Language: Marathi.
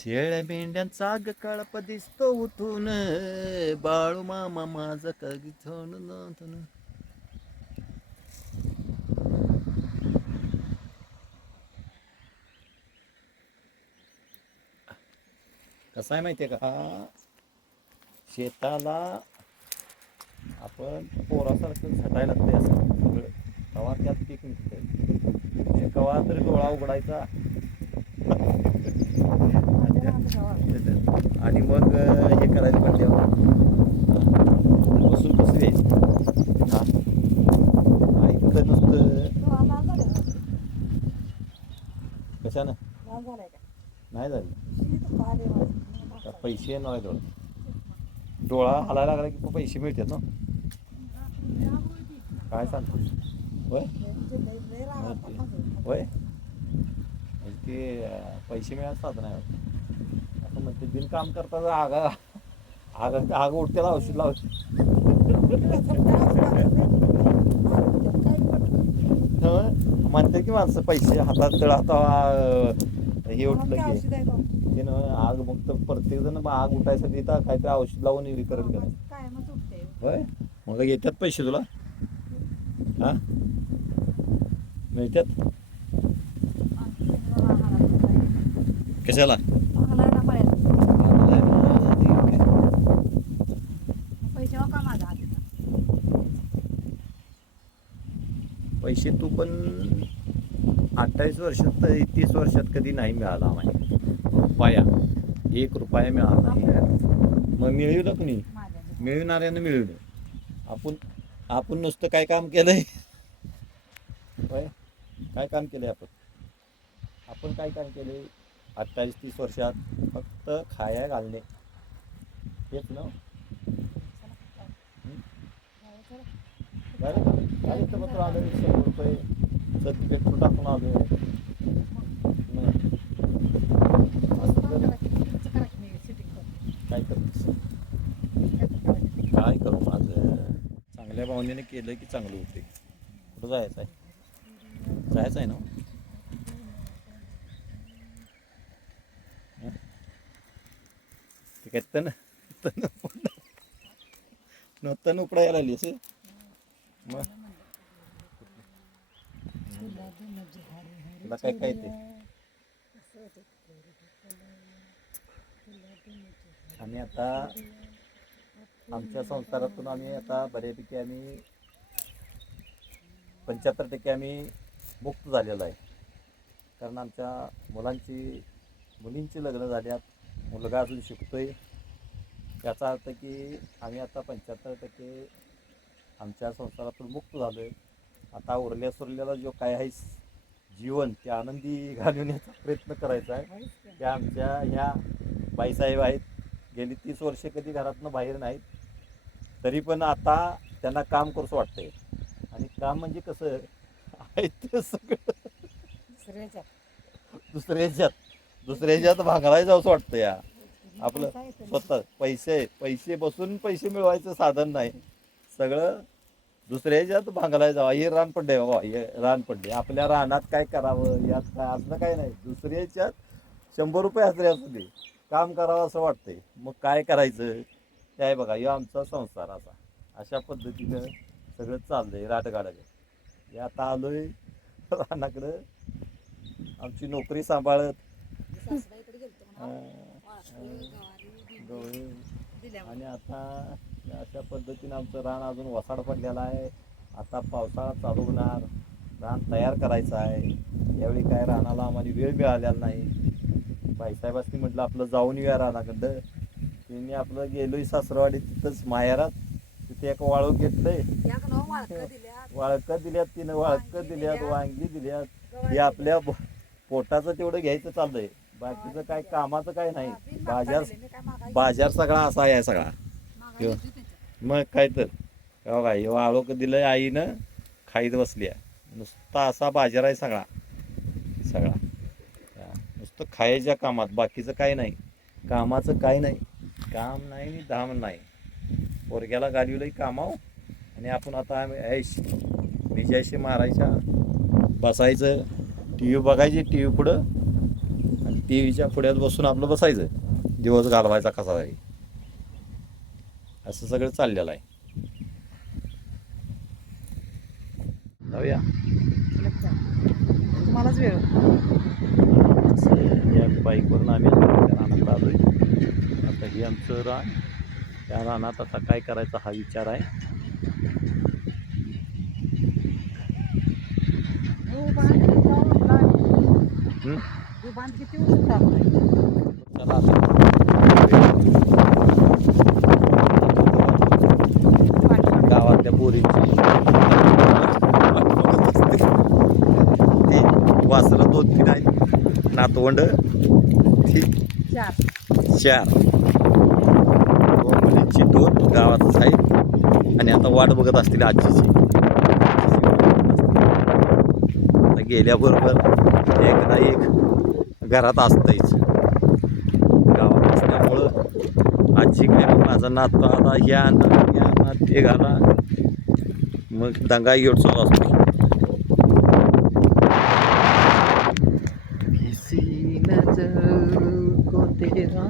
शेळ्या मेंढ्यांचा ग कळप दिसतो उठून बाळू मामा माझा कगी थोडून. कसं आहे माहिती आहे का, शेताला आपण पोरासारखं झटायला लागतंय असं सगळं, कवा त्यात पीक निघतंय. कवा तरी डोळा उघडायचा आणि मग हे करायचं म्हटल्यावर बसून कसं यायचं. हा ऐकत नुसतं कशानं नाही झालं. पैसे येणार आहे डोळा हलायला लागला की पैसे मिळतात ना. काय सांगतो होय होय, म्हणजे ते पैसे मिळायचं साधन आहे असं म्हणते. बिनकाम करता आग उठते औषध लावते. म्हणते की माणसं पैसे हातात तळ हे उठलं की ते आग, मग तर प्रत्येक जण आग उठायसाठी तर काहीतरी औषध लावून विकरण करत होय. मग येतात पैसे तुला, हा मिळतात कशाला. पैसे तू पण 28 वर्षात 30 वर्षात कधी नाही मिळाला आम्हाला रुपया, 1 रुपया मिळाला नाही. मग मिळवलं कुणी, मिळवणाऱ्यानं मिळवलं. आपण नुसतं काय काम केलंय होय, काय काम केलंय आपण काय काम केलंय 28-30 वर्षात. फक्त खाया घालणे हेच ना. गाडी तर मात्र आलं 100 रुपये पेट्रोल टाकून आलोय. काय करतोस, काय करू माझं. चांगल्या भावनेने केलं की चांगलं होते. कुठं जायचं आहे, जायचं आहे ना. ते काय तन उपडायला आली असे. मग तुला काय काय ते आम्ही आता आमच्या संसारातून आम्ही आता बऱ्यापैकी आम्ही 75% आम्ही मुक्त झालेलो आहे. कारण आमच्या मुलींची लग्न झाल्यात, मुलगा अजून शिकतोय. याचा अर्थ की आम्ही आता 75% आमच्या संसारातून मुक्त झालो आहे. आता उरलेला जो काय आहे जीवन ते आनंदी घालवण्याचा प्रयत्न करायचा आहे. त्या आमच्या ह्या बाईसाहेब आहेत, गेली 30 वर्षे कधी घरातनं बाहेर नाहीत. तरी पण आता त्यांना काम करूच वाटतंय. आणि काम म्हणजे कसं आहे ते सगळं दुसऱ्याच्यात भांगरायला जाऊच वाटतं. या आपलं स्वतः पैसे बसून पैसे मिळवायचं साधन नाही, सगळं दुसऱ्याच्यात भांगरायला जावं. हे रान पडले बाबा, हे रान पडले, आपल्या रानात काय करावं यात काय असलं काय नाही. दुसऱ्याच्यात 100 रुपये हजरी असू दे, काम करावं असं वाटतंय. मग काय करायचं ते आहे बघा. हे आमचा संसार अशा पद्धतीनं सगळं चाललंय राटगाडाला. हे आता आलोय रानाकडं आमची नोकरी सांभाळत. आणि आता अशा पद्धतीनं आमचं रान अजून वसाड पडलेला आहे. आता पावसाळा चालू होणार, रान तयार करायचं आहे. यावेळी काय रानाला आम्हाला वेळ मिळालेला नाही. बाईसाहेबांनी म्हटलं आपलं जाऊन येऊया रानाकडं. त्यांनी आपलं गेलोय सासरवाडी, तिथंच माहेरात. तिथे एक वाळू घेतलंय, वाळकं दिल्यात, तिनं वाळकं दिल्यात, वांगी दिल्यात. हे आपल्या पोटाचं तेवढं घ्यायचं चाललंय, बाकीचं काय कामाचं काय नाही. बाजार सगळा असा आहे सगळा. मग काय तर बघा, हे वाळूक दिलंय आईनं, खाईत बसली आहे. नुसता असा बाजार आहे सगळा सगळा. नुसतं खायच्या कामात, बाकीचं काय नाही. कामाचं काय नाही, काम नाही धाम नाही. पोरग्याला घालवलंय कामाव आणि आपण आता ऐश बिजायशी मारायच्या, बसायचं, टी व्ही बघायची, टी व्ही पुढं आणि टी व्हीच्या पुढ्यात बसून आपलं बसायचं, दिवस घालवायचा कसा तरी, असं सगळं चाललेलं आहे. जाऊया तुम्हालाच वेळ या बाईकवरून आम्ही रानात आलोय. आता हे आमचं रान, त्या रानात आता काय करायचा हा विचार आहे. हं? बांध किती उचल टाकलाय. चला आता गावातल्या पोरींची ती वासरं 2-3 आहेत, नातवंड ती 4, 2 मुलींची 2 गावातच आहेत. आणि आता वाट बघत असतील आजीची. आता गेल्याबरोबर एकदा एक घरात असतंच. गावात असल्यामुळं आजी काय मग माझा नातू आता या ना ते घाला, मग दंगा येऊन चालू असतो. किसी नजर को तेरा